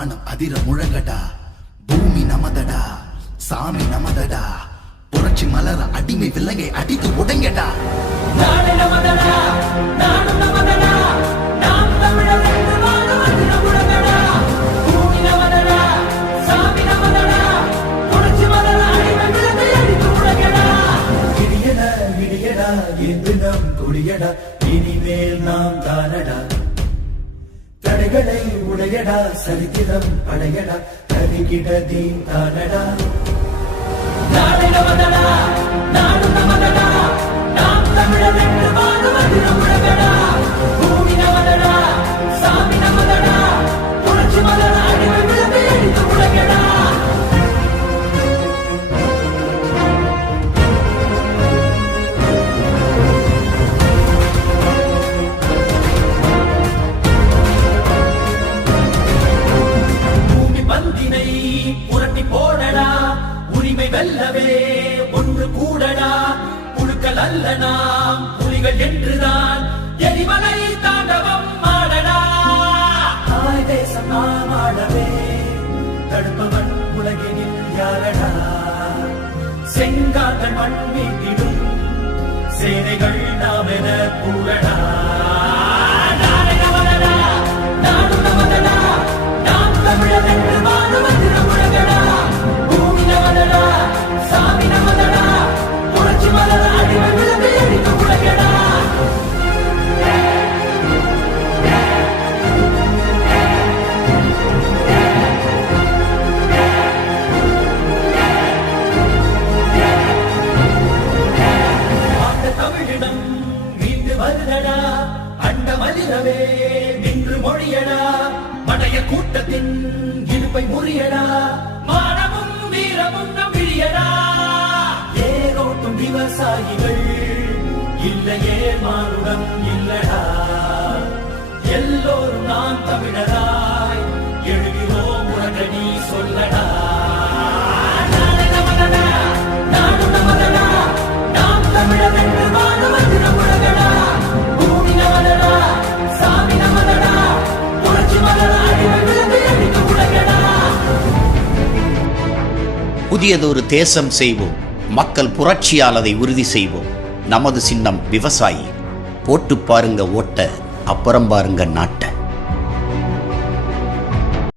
வானம் அதிர முழங்கடா, பூமி நமதடா, சாமி நமதடா, புரட்சி மலர அடிமை விலங்கை அடித்து உடைங்கடா. நாடு நமதடா, நாடு நமதடா, நாம் தமிழர் என்று வாழும் அதிர முழங்கடா, பூமி நமதடா, சாமி நமதடா, புரட்சி மலர அடிமை விலங்கை அடித்து உடைங்கடா. இடியடா இடியடா என்று நம் கொடியடா, இனிமேல் நாம் தானடா. தடைகளை உடையடா, சரித்திரம் படையடா, கருகிட தீன் தானடா. நாடு நமதடா, நாடு நமதடா, நாம் தமிழர் என்று வாழும் அதிர முழங்கடா, பூமி நமதடா, சாமி நமதடா, புரட்சி மலர அடிமை விலங்கை அடித்து உடைங்கடா. பந்தினை புரட்டி போடடா, உரிமை வெல்லவே ஒன்று கூடடா, புழுக்கள் அல்ல நாம் புலிகள் என்றுதான் எரிமலை தாண்டவம் ஆடடா. தாய் தேசம் நாம் ஆடவே தடுப்பவன் உலகினில் யாரடா. செங்கார்கள் மண் மீட்டிடும் சேனைகள் நாம் என கூடடா. நாடு நமதடா, நாடு நமதடா, நாம் தமிழர் என்று வாழும் அதிர முழங்கடா, பூமி நமதடா, சாமி நமதடா, புரட்சி மலர அடிமை விலங்கை அடித்து உடைங்கடா. ஆண்ட தமிழிடம் மீண்டு வருதடா, அண்டமதிரவே நின்று மொழியடா, படைய கூட்டத்தின் இடுப்பை முறியடா, மானமும் வீரமும் நம் விழியடா. ஏரோட்டும் விவசாயிகள் இல்லையே மானுடம் இல்லடா. எல்லோரும் நாம் தமிழராய் எழுகிறோம் உறங்கடி சொல்லடா. நாடு நமதடா, நாடு நமதடா, நாம் தமிழர் என்று வாழும் அதிர முழங்கடா, பூமி நமதடா, சாமி நமதடா, புரட்சி மலர அடிமை விலங்கை அடித்து உடைங்கடா. புதியதொரு தேசம் செய்வோம், மக்கள் புரட்சியால் அதை உறுதி செய்வோம். நமது சின்னம் விவசாயி. போட்டு பாருங்க ஓட்ட, அப்புறம் பாருங்க நாட்டை.